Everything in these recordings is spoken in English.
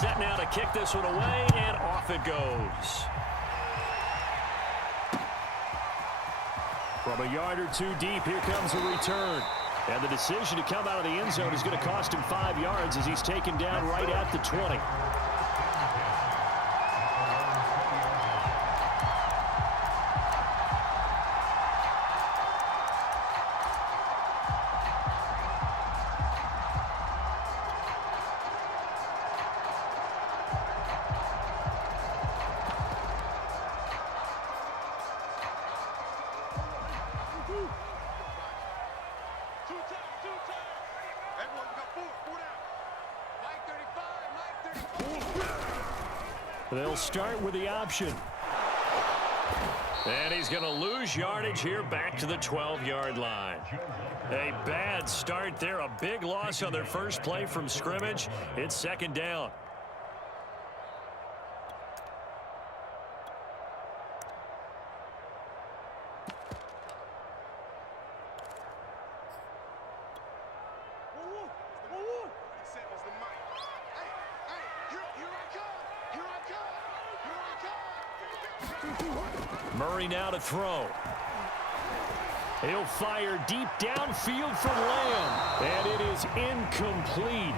Set now to kick this one away, and off it goes. From a yard or two deep, here comes a return. And the decision to come out of the end zone is going to cost him 5 yards as he's taken down right at the 20. They'll start with the option. And he's going to lose yardage here back to the 12-yard line. A bad start there. A big loss on their first play from scrimmage. It's second down. Murray now to throw. He'll fire deep downfield for Lamb. And it is incomplete.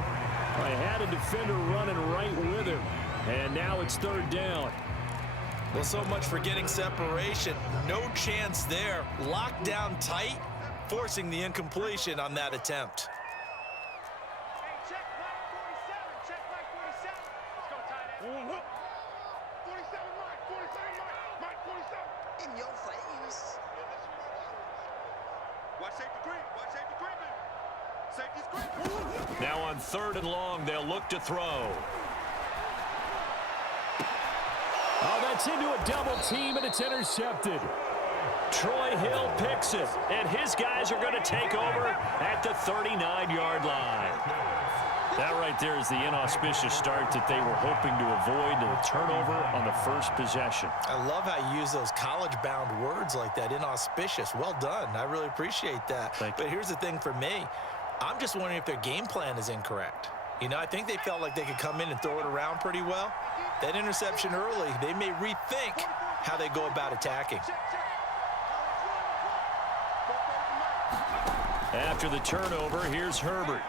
I had a defender running right with him. And now it's third down. Well, so much for getting separation. No chance there. Locked down tight, forcing the incompletion on that attempt. Now on 3rd and long, they'll look to throw. Oh, that's into a double team, and it's intercepted. Troy Hill picks it, and his guys are going to take over at the 39-yard line. That right there is the inauspicious start that they were hoping to avoid, the turnover on the first possession. I love how you use those college-bound words like that, inauspicious. Well done. I really appreciate that. But here's the thing for me. I'm just wondering if their game plan is incorrect. You know, I think they felt like they could come in and throw it around pretty well. That interception early, they may rethink how they go about attacking. After the turnover, here's Herbert.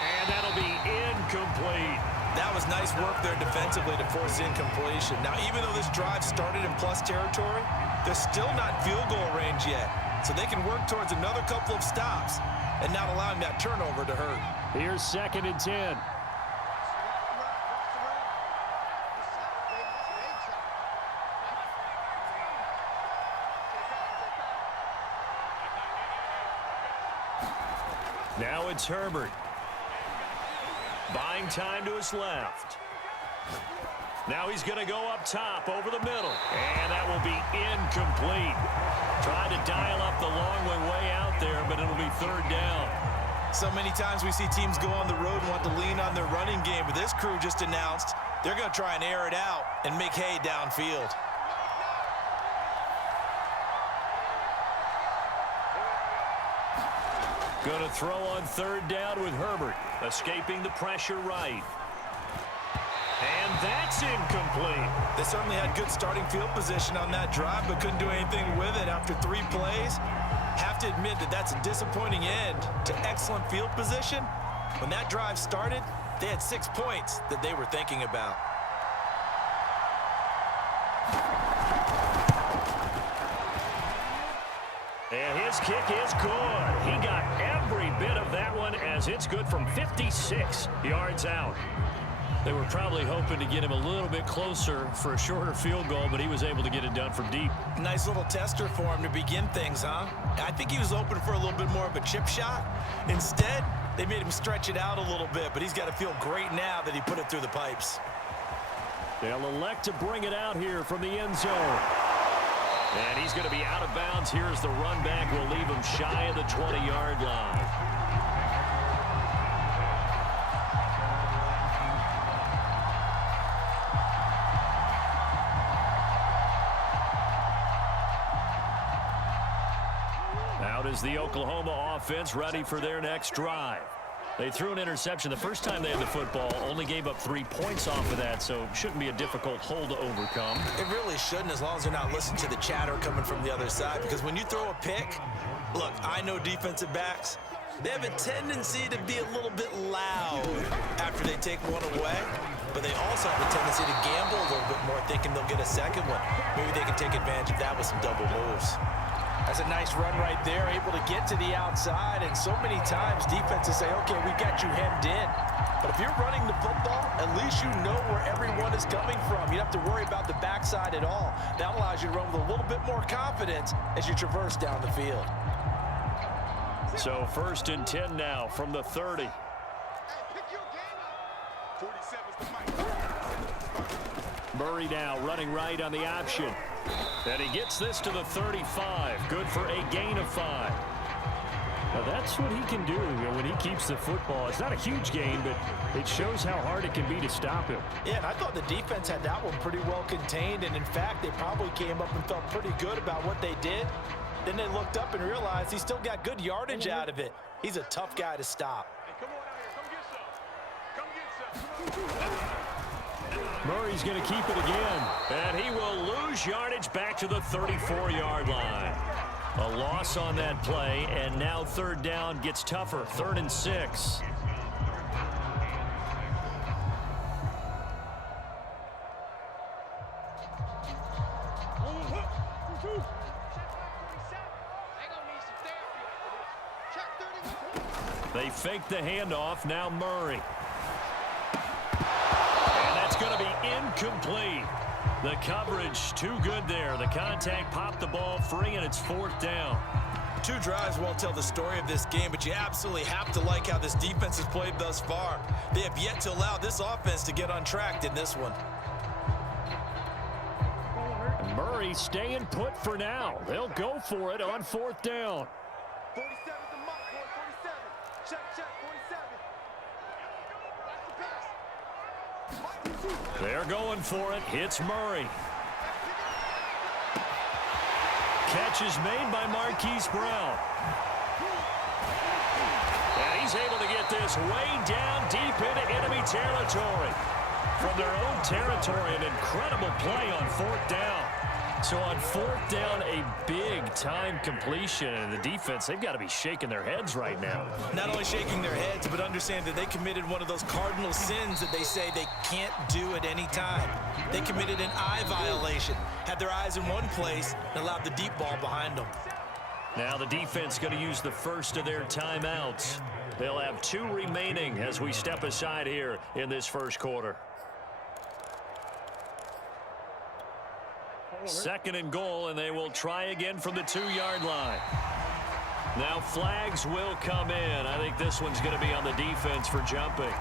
And that'll be incomplete. That was nice work there defensively to force incompletion. Now, even though this drive started in plus territory, they're still not field goal range yet. So they can work towards another couple of stops and not allowing that turnover to hurt. Here's 2nd and 10. Now it's Herbert. Buying time to his left. Now he's going to go up top over the middle. And that will be incomplete. Trying to dial up the long way out there, but it'll be 3rd down. So many times we see teams go on the road and want to lean on their running game, but this crew just announced they're going to try and air it out and make hay downfield. Going to throw on 3rd down with Herbert, escaping the pressure right. And that's incomplete. They certainly had good starting field position on that drive, but couldn't do anything with it after 3 plays. Have to admit that that's a disappointing end to excellent field position. When that drive started, they had 6 points that they were thinking about. And his kick is good. He got every bit of that one as it's good from 56 yards out. They were probably hoping to get him a little bit closer for a shorter field goal, but he was able to get it done from deep. Nice little tester for him to begin things, huh? I think he was open for a little bit more of a chip shot. Instead, they made him stretch it out a little bit, but he's got to feel great now that he put it through the pipes. They'll elect to bring it out here from the end zone. And he's going to be out of bounds here as the run back will leave him shy of the 20-yard line. Out is the Oklahoma offense ready for their next drive. They threw an interception the first time they had the football, only gave up 3 points off of that, so shouldn't be a difficult hole to overcome. It really shouldn't, as long as you're not listening to the chatter coming from the other side, because when you throw a pick, look, I know defensive backs, they have a tendency to be a little bit loud after they take one away, but they also have a tendency to gamble a little bit more, thinking they'll get a second one. Maybe they can take advantage of that with some double moves. That's a nice run right there, able to get to the outside, and so many times defenses say, okay, we got you hemmed in. But if you're running the football, at least you know where everyone is coming from. You don't have to worry about the backside at all. That allows you to run with a little bit more confidence as you traverse down the field. So 1st and 10 now from the 30. Murray now running right on the option. And he gets this to the 35. Good for a gain of 5. Now that's what he can do when he keeps the football. It's not a huge gain, but it shows how hard it can be to stop him. Yeah, and I thought the defense had that one pretty well contained. And in fact, they probably came up and felt pretty good about what they did. Then they looked up and realized he still got good yardage out of it. He's a tough guy to stop. Hey, come on out here. Come get some. Come get some. Murray's going to keep it again. And he will lose yardage back to the 34-yard line. A loss on that play, and now 3rd down gets tougher. 3rd and 6. They fake the handoff. Now Murray. And that's going to be incomplete. The coverage too good there. The contact popped the ball free, and it's 4th down. 2 drives won't tell the story of this game, but you absolutely have to like how this defense has played thus far. They have yet to allow this offense to get untracked in this one. Murray staying put for now. They'll go for it on 4th down. 47's the mark, boy. 47. Check, 47. They're going for it. Hits Murray. Catch is made by Marquise Brown. And he's able to get this way down deep into enemy territory. From their own territory, an incredible play on 4th down. So on 4th down, a big-time completion. And the defense, they've got to be shaking their heads right now. Not only shaking their heads, but understand that they committed one of those cardinal sins that they say they can't do at any time. They committed an eye violation, had their eyes in one place, and allowed the deep ball behind them. Now the defense going to use the first of their timeouts. They'll have 2 remaining as we step aside here in this first quarter. 2nd and goal, and they will try again from the 2-yard line. Now flags will come in. I think this one's going to be on the defense for jumping.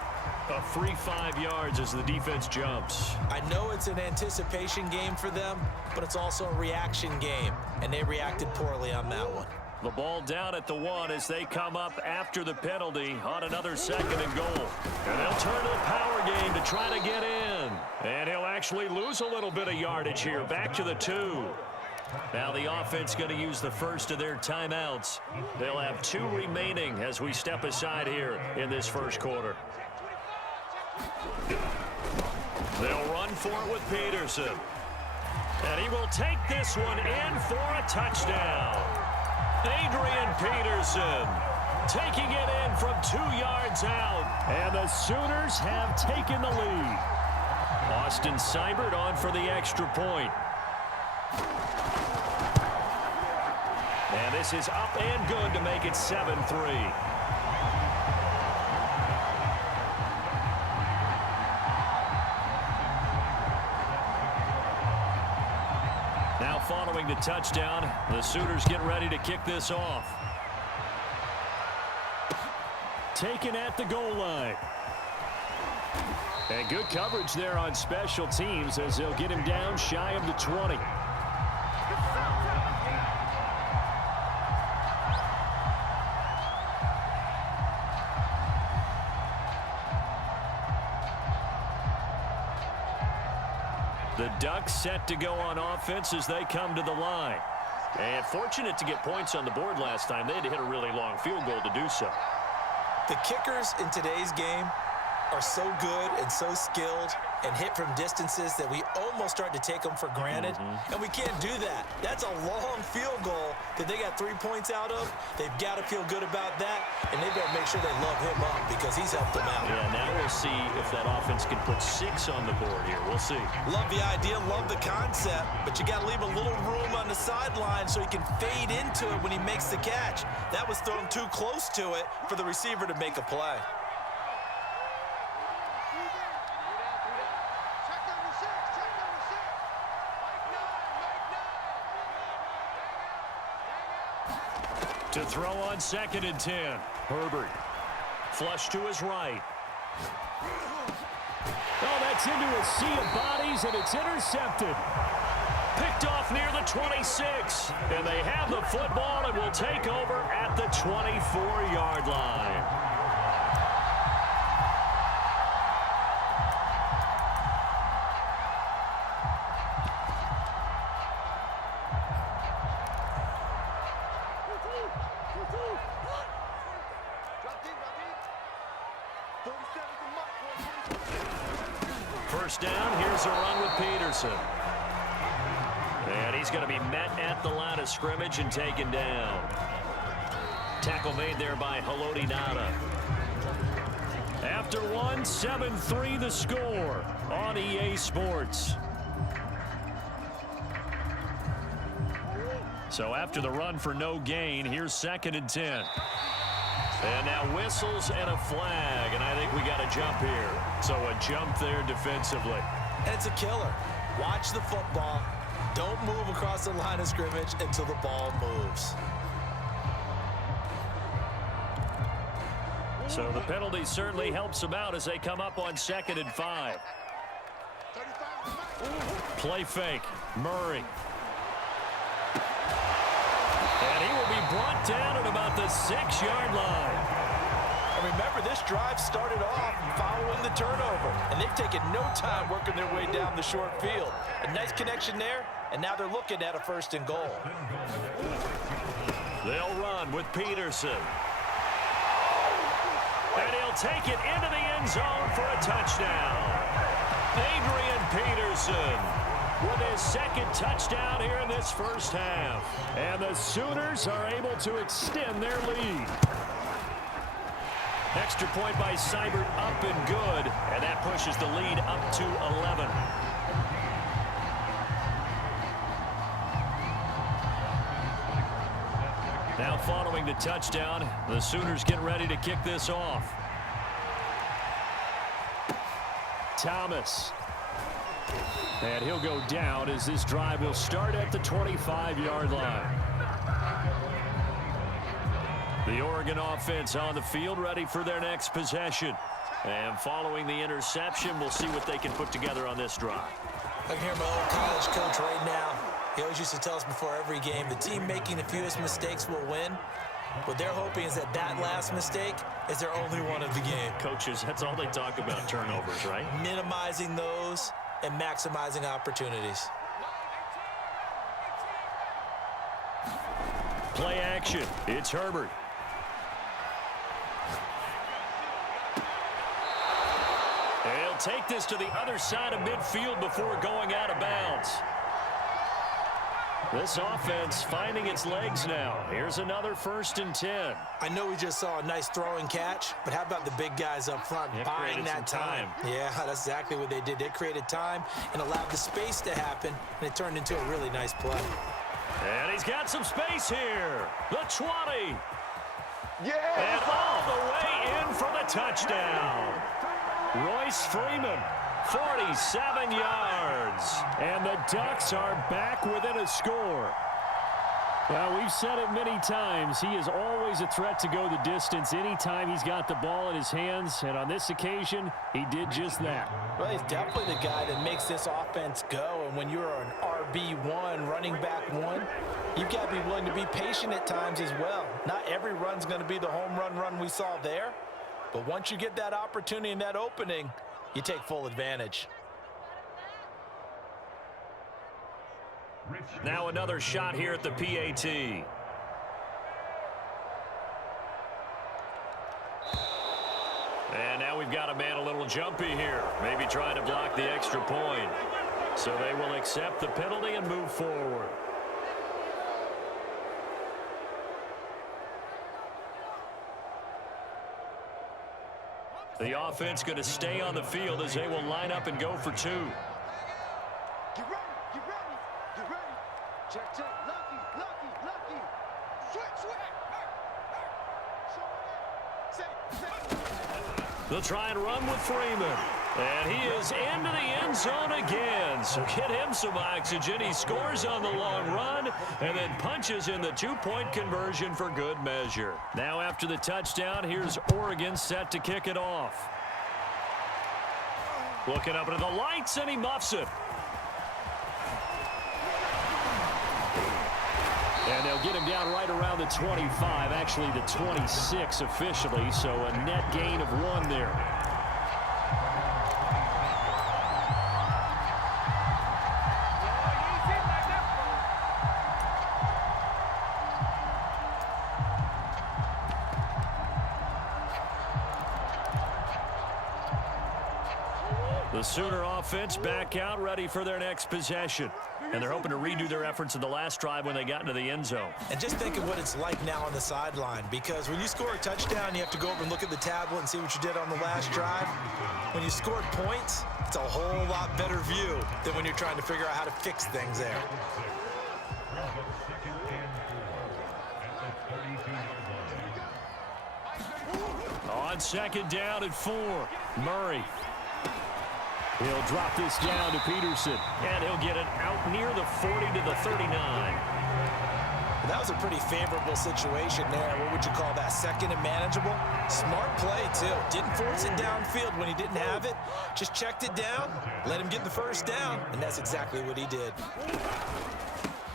A free 5 yards as the defense jumps. I know it's an anticipation game for them, but it's also a reaction game, and they reacted poorly on that one. The ball down at the 1 as they come up after the penalty on another 2nd and goal. And they'll turn to the power game to try to get in. And he'll actually lose a little bit of yardage here. Back to the 2. Now the offense going to use the first of their timeouts. They'll have 2 remaining as we step aside here in this first quarter. They'll run for it with Peterson. And he will take this one in for a touchdown. Adrian Peterson taking it in from 2 yards out. And the Sooners have taken the lead. Austin Seibert on for the extra point. And this is up and good to make it 7-3. Now following the touchdown, the Sooners get ready to kick this off. Taken at the goal line. And good coverage there on special teams as they'll get him down shy of the 20. The Ducks set to go on offense as they come to the line. And fortunate to get points on the board last time. They had to hit a really long field goal to do so. The kickers in today's game are so good and so skilled and hit from distances that we almost start to take them for granted, and we can't do that. That's a long field goal that they got 3 points out of. They've got to feel good about that, and they better make sure they love him up because he's helped them out. Yeah, now we'll see if that offense can put 6 on the board here. We'll see. Love the idea, love the concept, but you got to leave a little room on the sideline so he can fade into it when he makes the catch. That was thrown too close to it for the receiver to make a play. To throw on 2nd and 10. Herbert. Flush to his right. Oh, that's into a sea of bodies, and it's intercepted. Picked off near the 26. And they have the football and will take over at the 24-yard line. First down, here's a run with Peterson. And he's going to be met at the line of scrimmage and taken down. Tackle made there by Haloti Ngata. After one, 7-3 the score on EA Sports. So after the run for no gain, here's 2nd and 10. And now whistles and a flag, and I think we got a jump here. So a jump there defensively. And it's a killer. Watch the football. Don't move across the line of scrimmage until the ball moves. So the penalty certainly helps them out as they come up on 2nd and 5. Play fake. Murray. And he will be brought down at about the 6-yard line. And remember, this drive started off following the turnover, and they've taken no time working their way down the short field. A nice connection there, and now they're looking at a 1st and goal. They'll run with Peterson. And he'll take it into the end zone for a touchdown. Adrian Peterson with his 2nd touchdown here in this first half. And the Sooners are able to extend their lead. Extra point by Seibert up and good. And that pushes the lead up to 11. Now following the touchdown, the Sooners get ready to kick this off. Thomas. And he'll go down as this drive will start at the 25-yard line. The Oregon offense on the field ready for their next possession. And following the interception, we'll see what they can put together on this drive. I can hear my old college coach right now. He always used to tell us before every game, the team making the fewest mistakes will win. What they're hoping is that that last mistake is their only one of the game. Coaches, that's all they talk about, turnovers, right? Minimizing those and maximizing opportunities. Play action. It's Herbert. He'll take this to the other side of midfield before going out of bounds. This offense finding its legs now. Here's another 1st and 10. I know we just saw a nice throwing catch, but how about the big guys up front buying that time? Yeah, that's exactly what they did. They created time and allowed the space to happen, and it turned into a really nice play. And he's got some space here. The 20. Yeah! And all the way in for the touchdown. Royce Freeman, 47 yards. And the Ducks are back within a score. Now, we've said it many times. He is always a threat to go the distance anytime he's got the ball in his hands. And on this occasion, he did just that. Well, he's definitely the guy that makes this offense go. And when you're an RB1, running back one, you've got to be willing to be patient at times as well. Not every run's going to be the home run we saw there. But once you get that opportunity and that opening, you take full advantage. Now another shot here at the PAT. And now we've got a man a little jumpy here, maybe trying to block the extra point. So they will accept the penalty and move forward. The offense going to stay on the field as they will line up and go for two. Get ready, get ready, get ready. Check, check, lucky, lucky, lucky. Switch, switch. They'll try and run with Freeman. And he is into the end zone again. So get him some oxygen. He scores on the long run and then punches in the two-point conversion for good measure. Now after the touchdown, here's Oregon set to kick it off. Looking up into the lights, and he muffs it. And they'll get him down right around the 25, actually the 26 officially, so a net gain of 1 there. The Sooner offense back out, ready for their next possession. And they're hoping to redo their efforts in the last drive when they got into the end zone. And just think of what it's like now on the sideline, because when you score a touchdown, you have to go over and look at the tablet and see what you did on the last drive. When you scored points, it's a whole lot better view than when you're trying to figure out how to fix things there. On second down at 4, Murray. He'll drop this down to Peterson, and he'll get it out near the 40 to the 39. That was a pretty favorable situation there. What would you call that? Second and manageable? Smart play, too. Didn't force it downfield when he didn't have it. Just checked it down, let him get the first down, and that's exactly what he did.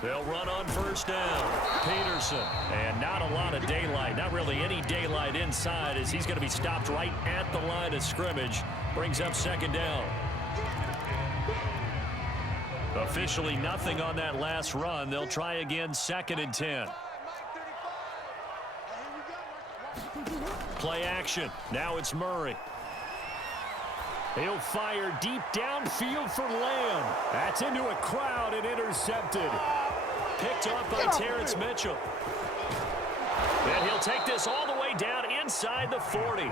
They'll run on first down. Peterson, and not a lot of daylight. Not really any daylight inside as he's going to be stopped right at the line of scrimmage. Brings up second down. Officially nothing on that last run. They'll try again, second and 10. Play action. Now it's Murray. He'll fire deep downfield for Lamb. That's into a crowd and intercepted. Picked up by Terrence Mitchell. And he'll take this all the way down inside the 40.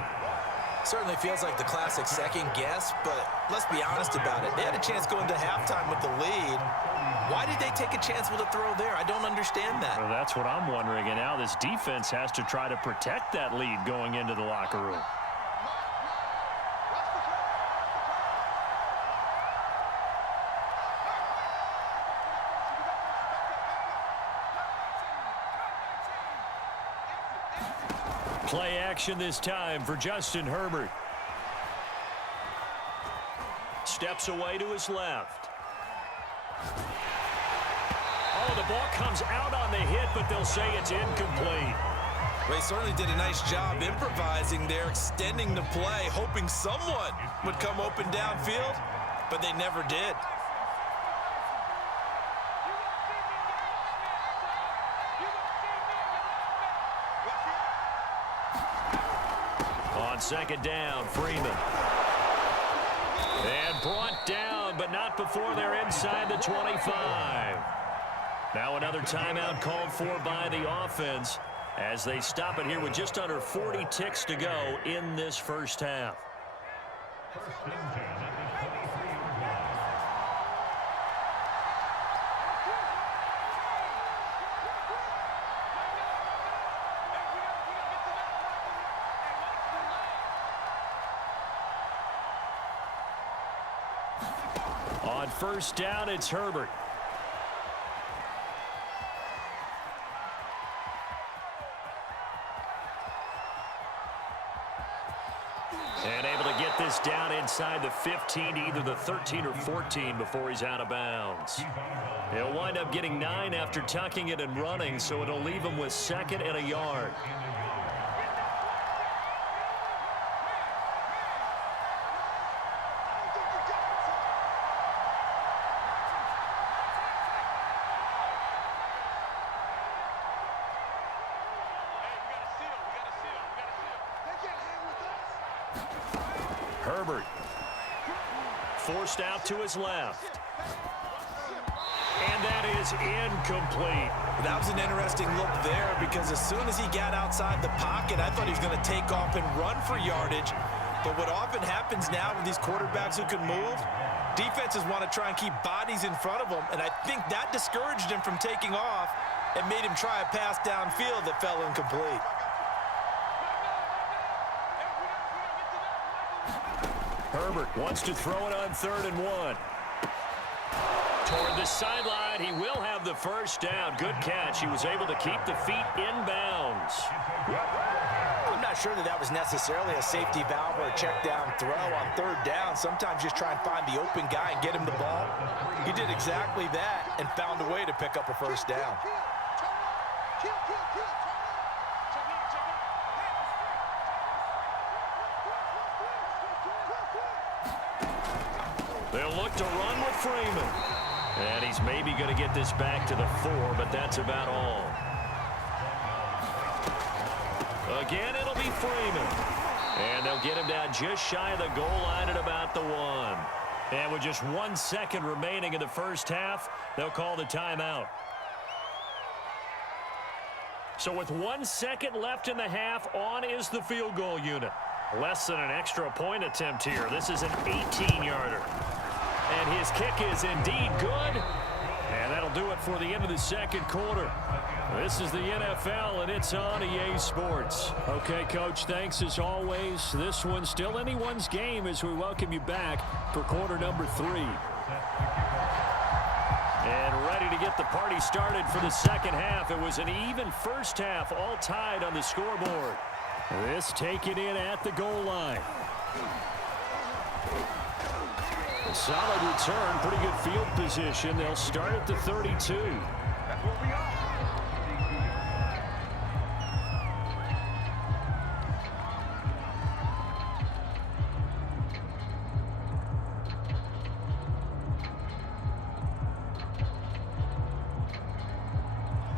Certainly feels like the classic second guess, but let's be honest about it. They had a chance going to halftime with the lead. Why did they take a chance with a throw there? I don't understand that. Well, that's what I'm wondering. And now this defense has to try to protect that lead going into the locker room. Play action this time for Justin Herbert. Steps away to his left. Oh, the ball comes out on the hit, but they'll say it's incomplete. Well, he certainly did a nice job improvising there, extending the play, hoping someone would come open downfield, but they never did. On second down, Freeman. And brought down, but not before they're inside the 25. Now another timeout called for by the offense as they stop it here with just under 40 ticks to go in this first half. On first down, it's Herbert. And able to get this down inside the 15 to either the 13 or 14 before he's out of bounds. He'll wind up getting 9 after tucking it and running, so it'll leave him with second and a yard. Herbert. Forced out to his left. And that is incomplete. That was an interesting look there because as soon as he got outside the pocket, I thought he was going to take off and run for yardage. But what often happens now with these quarterbacks who can move, defenses want to try and keep bodies in front of them, and I think that discouraged him from taking off and made him try a pass downfield that fell incomplete. Herbert wants to throw it on 3rd and 1. Toward the sideline, he will have the first down. Good catch. He was able to keep the feet in bounds. I'm not sure that was necessarily a safety valve or a check down throw on 3rd down. Sometimes just try and find the open guy and get him the ball. He did exactly that and found a way to pick up a first down. They'll look to run with Freeman. And he's maybe going to get this back to the 4, but that's about all. Again, it'll be Freeman. And they'll get him down just shy of the goal line at about the 1. And with just 1 second remaining in the first half, they'll call the timeout. So with 1 second left in the half, on is the field goal unit. Less than an extra point attempt here. This is an 18-yarder. And his kick is indeed good. And that'll do it for the end of the second quarter. This is the NFL, and it's on EA Sports. Okay, Coach, thanks as always. This one's still anyone's game as we welcome you back for quarter number 3. And ready to get the party started for the second half. It was an even first half, all tied on the scoreboard. This taken in at the goal line. A solid return, pretty good field position. They'll start at the 32. That's what we are.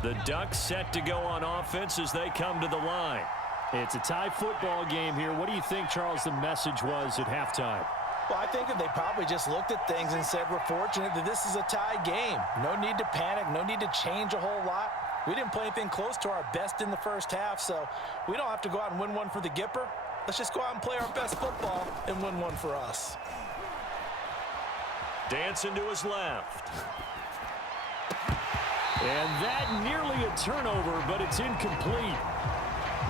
The Ducks set to go on offense as they come to the line. It's a tie football game here. What do you think, Charles, the message was at halftime? Well, I think that they probably just looked at things and said, we're fortunate that this is a tie game. No need to panic, no need to change a whole lot. We didn't play anything close to our best in the first half, so we don't have to go out and win one for the Gipper. Let's just go out and play our best football and win one for us. Dancing to his left. And that nearly a turnover, but it's incomplete.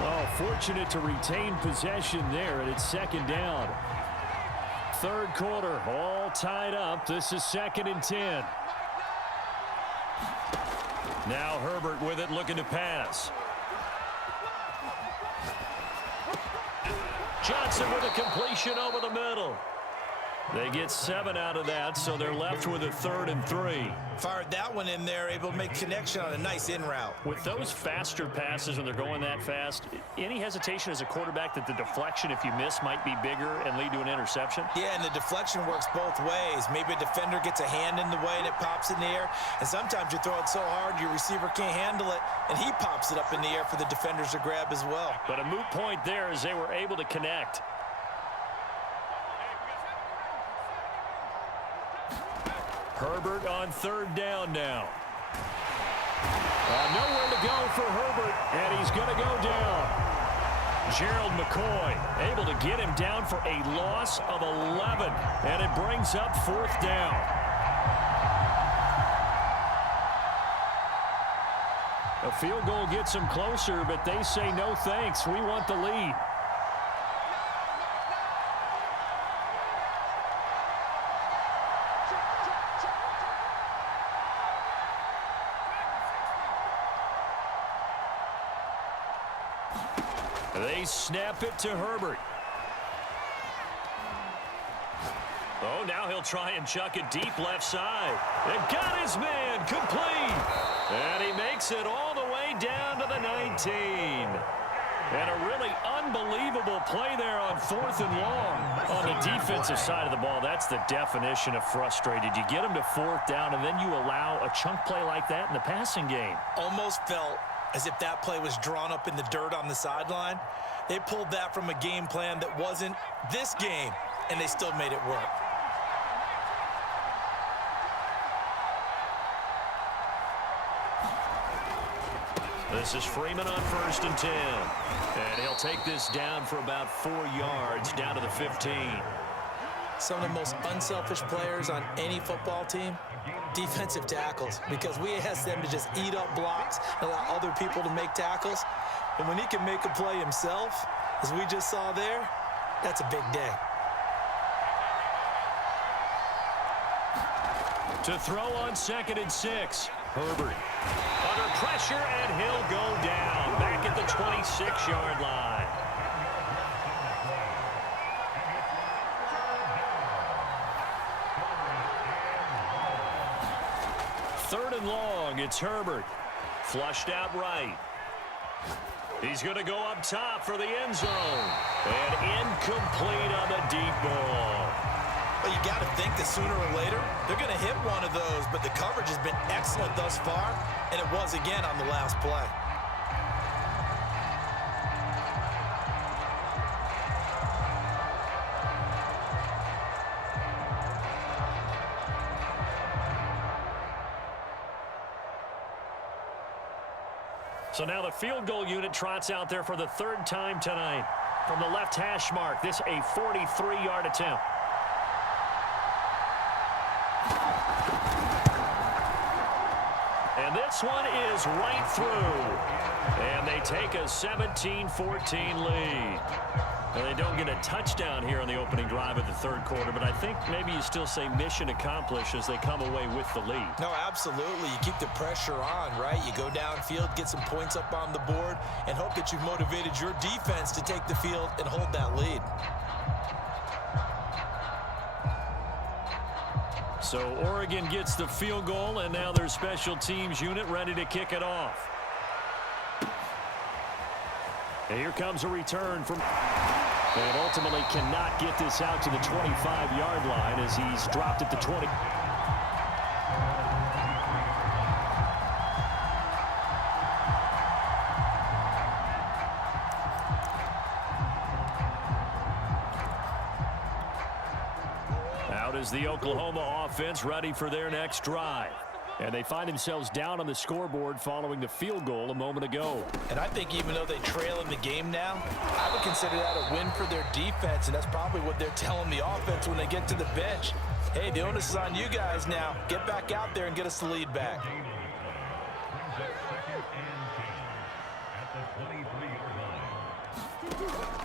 Oh, fortunate to retain possession there, and it's second down. Third quarter, all tied up. This is 2nd and 10. Now Herbert with it, looking to pass. Johnson with a completion over the middle. They get 7 out of that, so they're left with a 3rd and 3. Fired that one in there, able to make connection on a nice in route. With those faster passes when they're going that fast, any hesitation as a quarterback that the deflection, if you miss, might be bigger and lead to an interception? Yeah, and the deflection works both ways. Maybe a defender gets a hand in the way and it pops in the air, and sometimes you throw it so hard your receiver can't handle it, and he pops it up in the air for the defenders to grab as well. But a moot point there as they were able to connect. Herbert on 3rd down now. Nowhere to go for Herbert, and he's going to go down. Gerald McCoy able to get him down for a loss of 11, and it brings up 4th down. A field goal gets them closer, but they say no thanks. We want the lead. They snap it to Herbert. Oh, now he'll try and chuck it deep left side. And got his man complete. And he makes it all the way down to the 19. And a really unbelievable play there on 4th and long. On the defensive side of the ball, that's the definition of frustrated. You get them to 4th down, and then you allow a chunk play like that in the passing game. Almost felt as if that play was drawn up in the dirt on the sideline. They pulled that from a game plan that wasn't this game, and they still made it work. This is Freeman on 1st and 10. And he'll take this down for about 4 yards, down to the 15. Some of the most unselfish players on any football team, defensive tackles, because we ask them to just eat up blocks and allow other people to make tackles. And when he can make a play himself, as we just saw there, that's a big day. To throw on 2nd and 6. Herbert under pressure, and he'll go down back at the 26-yard line. Third and long, it's Herbert. Flushed out right. He's going to go up top for the end zone. And incomplete on the deep ball. Well, you got to think that sooner or later, they're going to hit one of those, but the coverage has been excellent thus far, and it was again on the last play. So now the field goal unit trots out there for the 3rd time tonight. From the left hash mark, this a 43-yard attempt. And this one is right through. And they take a 17-14 lead. Now, they don't get a touchdown here on the opening drive of the 3rd quarter, but I think maybe you still say mission accomplished as they come away with the lead. No, absolutely. You keep the pressure on, right? You go downfield, get some points up on the board, and hope that you've motivated your defense to take the field and hold that lead. So Oregon gets the field goal, and now their special teams unit ready to kick it off. And here comes a return from... And ultimately cannot get this out to the 25-yard line as he's dropped at the 20. Out is the Oklahoma offense ready for their next drive. And they find themselves down on the scoreboard following the field goal a moment ago. And I think even though they trail in the game now, I would consider that a win for their defense, and that's probably what they're telling the offense when they get to the bench. Hey, the onus is on you guys now. Get back out there and get us the lead back.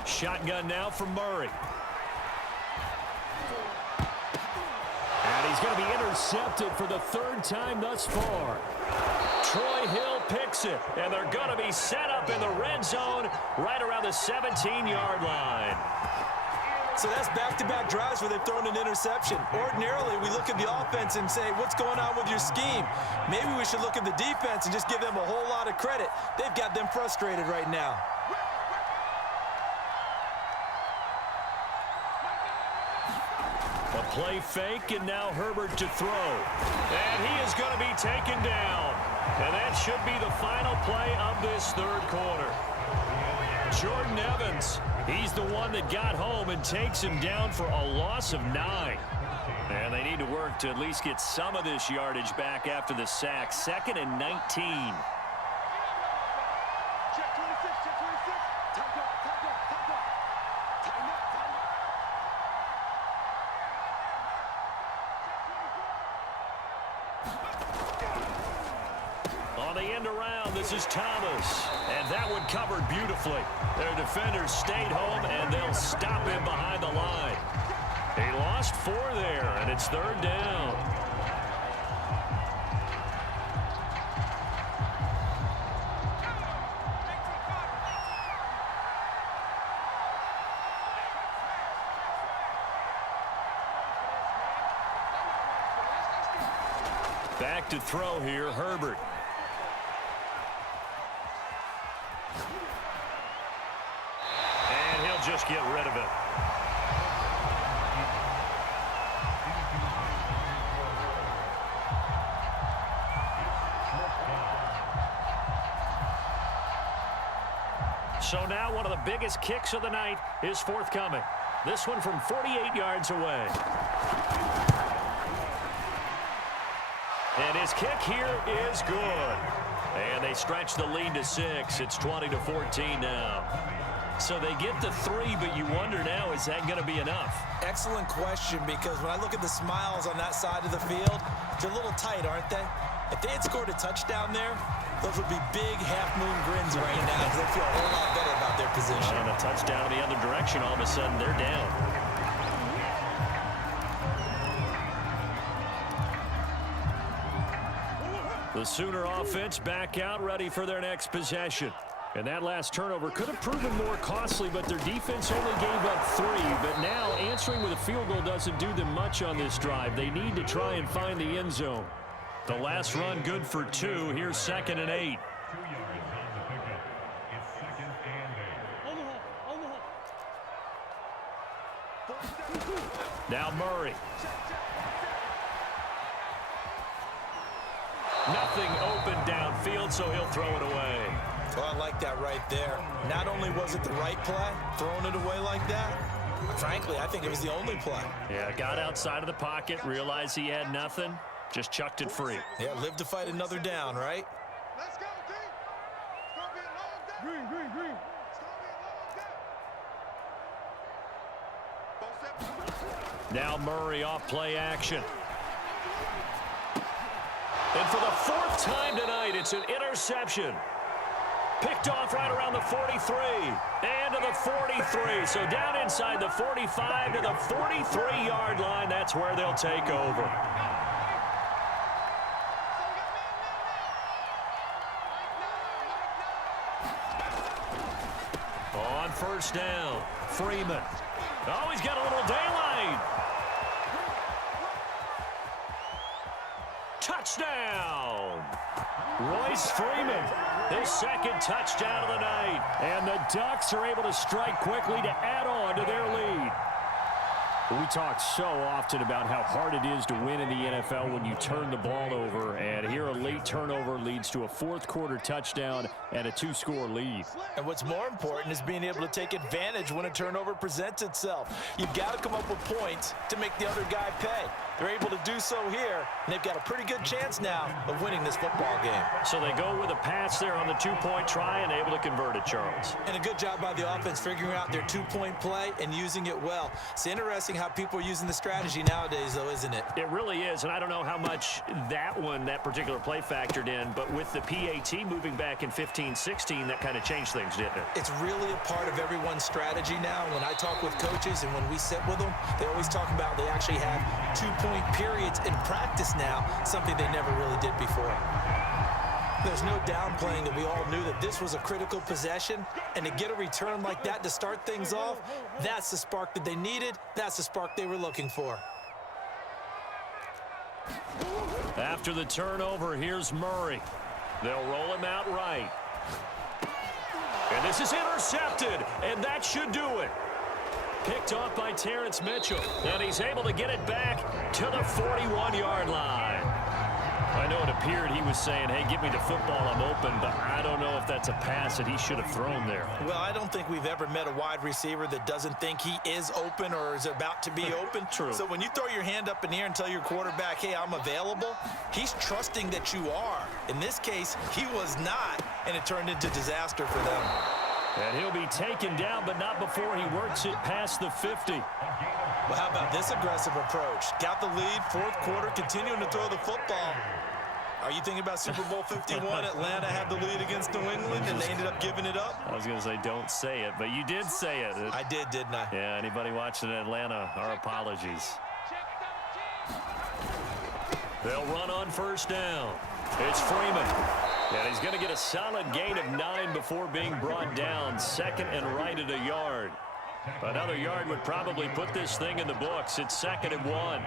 Shotgun now for Murray. And he's going to be intercepted for the 3rd time thus far. Troy Hill picks it, and they're going to be set up in the red zone right around the 17-yard line. So that's back-to-back drives where they've thrown an interception. Ordinarily, we look at the offense and say, what's going on with your scheme? Maybe we should look at the defense and just give them a whole lot of credit. They've got them frustrated right now. A play fake, and now Herbert to throw. And he is going to be taken down. And that should be the final play of this 3rd quarter. Jordan Evans, he's the one that got home and takes him down for a loss of 9. And they need to work to at least get some of this yardage back after the sack. 2nd and 19. Check 26, check 26. Time up, time up, time up. Time up, time up. On the end around, this is Thomas. And that one covered beautifully. Their defenders stayed home, and they'll stop him behind the line. He lost 4 there, and it's 3rd down. Back to throw here, Herbert. And he'll just get rid of it. So now one of the biggest kicks of the night is forthcoming. This one from 48 yards away. And his kick here is good. And they stretch the lead to 6. It's 20-14 now. So they get the 3, but you wonder now, is that going to be enough? Excellent question, because when I look at the smiles on that side of the field, they're a little tight, aren't they? If they had scored a touchdown there, those would be big half-moon grins right now because they feel a whole lot better about their position. And a touchdown in the other direction, all of a sudden they're down. The Sooner offense back out, ready for their next possession. And that last turnover could have proven more costly, but their defense only gave up 3. But now answering with a field goal doesn't do them much on this drive. They need to try and find the end zone. The last run good for 2. Here's 2nd and 8. Now Murray. Nothing open downfield, so he'll throw it away. Well, I like that right there. Not only was it the right play, throwing it away like that, frankly, I think it was the only play. Yeah, got outside of the pocket, realized he had nothing, just chucked it free. Yeah, live to fight another down, right? Let's go, D. It's going to be a long day. Green. It's going to be a long day. Now Murray off play action. And for the 4th time tonight, it's an interception. Picked off right around the 43 and to the 43. So down inside the 45 to the 43-yard line. That's where they'll take over. On first down, Freeman. Oh, he's got a little daylight. Touchdown! Royce Freeman, his 2nd touchdown of the night. And the Ducks are able to strike quickly to add on to their lead. We talk so often about how hard it is to win in the NFL when you turn the ball over. And here a late turnover leads to a 4th-quarter touchdown and a 2-score lead. And what's more important is being able to take advantage when a turnover presents itself. You've got to come up with points to make the other guy pay. They're able to do so here, and they've got a pretty good chance now of winning this football game. So they go with a pass there on the 2-point try and able to convert it, Charles. And a good job by the offense figuring out their 2-point play and using it well. It's interesting how people are using the strategy nowadays, though, isn't it? It really is, and I don't know how much that particular play factored in, but with the PAT moving back in 15-16, that kind of changed things, didn't it? It's really a part of everyone's strategy now. When I talk with coaches and when we sit with them, they always talk about they actually have 2-point periods in practice now, something they never really did before. There's no downplaying that we all knew that this was a critical possession, and to get a return like that to start things off, that's the spark that they needed. That's the spark they were looking for. After the turnover, here's Murray. They'll roll him out right. And this is intercepted, and that should do it. Picked off by Terrence Mitchell, and he's able to get it back to the 41-yard line. I know it appeared he was saying, hey, give me the football, I'm open, but I don't know if that's a pass that he should have thrown there. Well, I don't think we've ever met a wide receiver that doesn't think he is open or is about to be open. True. So when you throw your hand up in the air and tell your quarterback, hey, I'm available, he's trusting that you are. In this case, he was not, and it turned into disaster for them. And he'll be taken down, but not before he works it past the 50. Well, how about this aggressive approach? Got the lead, 4th quarter, continuing to throw the football. Are you thinking about Super Bowl 51? Atlanta had the lead against New England, and they ended up giving it up? I was going to say, don't say it, but you did say it. I did, didn't I? Yeah, anybody watching in Atlanta, our apologies. They'll run on first down. It's Freeman. And he's going to get a solid gain of 9 before being brought down. 2nd and right at a yard. Another yard would probably put this thing in the books. It's 2nd and 1.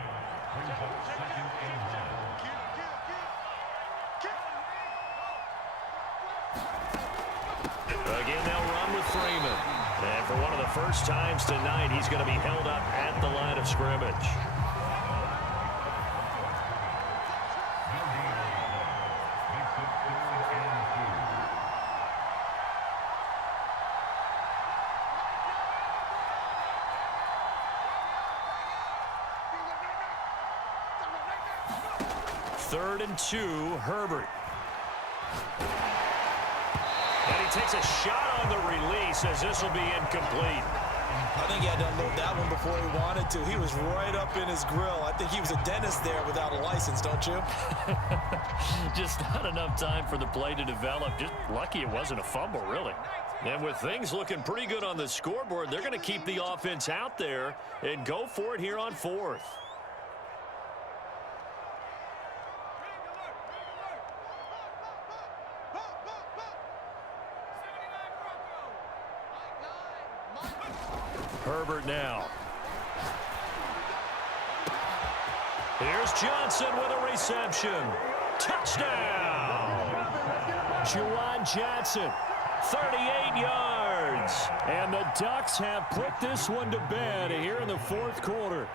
Again, they'll run with Freeman. And for one of the first times tonight, he's going to be held up at the line of scrimmage. 3rd and 2, Herbert. And he takes a shot on the release as this will be incomplete. I think he had to unload that one before he wanted to. He was right up in his grill. I think he was a dentist there without a license, don't you? Just not enough time for the play to develop. Just lucky it wasn't a fumble, really. And with things looking pretty good on the scoreboard, they're going to keep the offense out there and go for it here on 4th. Herbert now. Here's Johnson with a reception. Touchdown! Juwan Johnson, 38 yards. And the Ducks have put this one to bed here in the 4th quarter.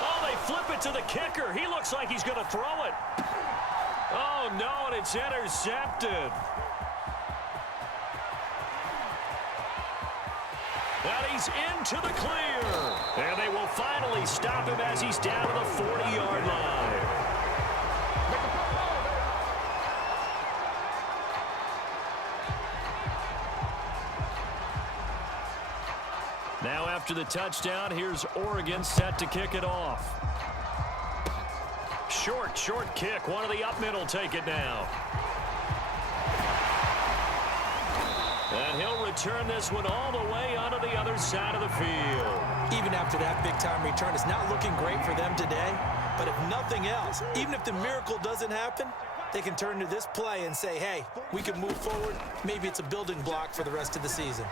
Oh, they flip it to the kicker. He looks like he's going to throw it. Oh, no, and it's intercepted. And he's into the clear. And they will finally stop him as he's down to the 40-yard line. Now after the touchdown, here's Oregon set to kick it off. Short kick. One of the up middle take it now. And he'll return this one all the way onto the other side of the field. Even after that big-time return, it's not looking great for them today. But if nothing else, even if the miracle doesn't happen, they can turn to this play and say, hey, we can move forward. Maybe it's a building block for the rest of the season.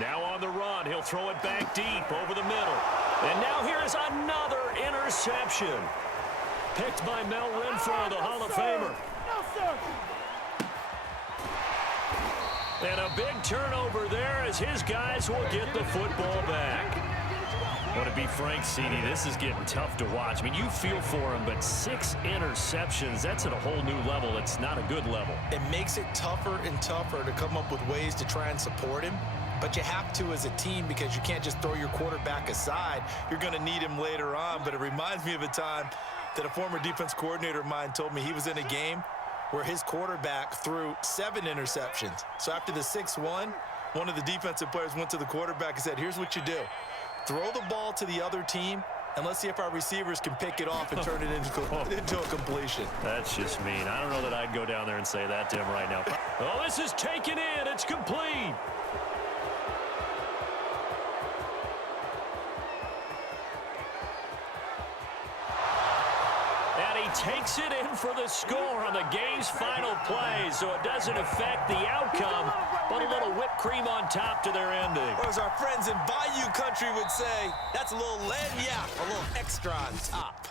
Now on the run, he'll throw it back deep over the middle. And now here is another interception. Picked by Mel Renfro, the Hall of Famer. And a big turnover there as his guys will get the football back. Well, to be frank, CD, this is getting tough to watch. I mean, you feel for him, but 6 interceptions, that's at a whole new level. It's not a good level. It makes it tougher and tougher to come up with ways to try and support him. But you have to as a team because you can't just throw your quarterback aside. You're going to need him later on. But it reminds me of a time that a former defense coordinator of mine told me he was in a game where his quarterback threw 7 interceptions. So after the 6-1, one of the defensive players went to the quarterback and said, here's what you do. Throw the ball to the other team, and let's see if our receivers can pick it off and turn it into a completion. That's just mean. I don't know that I'd go down there and say that to him right now. Oh, this is taken in. It's complete. Takes it in for the score on the game's final play, so it doesn't affect the outcome, but a little whipped cream on top to their ending. Or as our friends in Bayou Country would say, that's a little lagniappe, a little extra on top.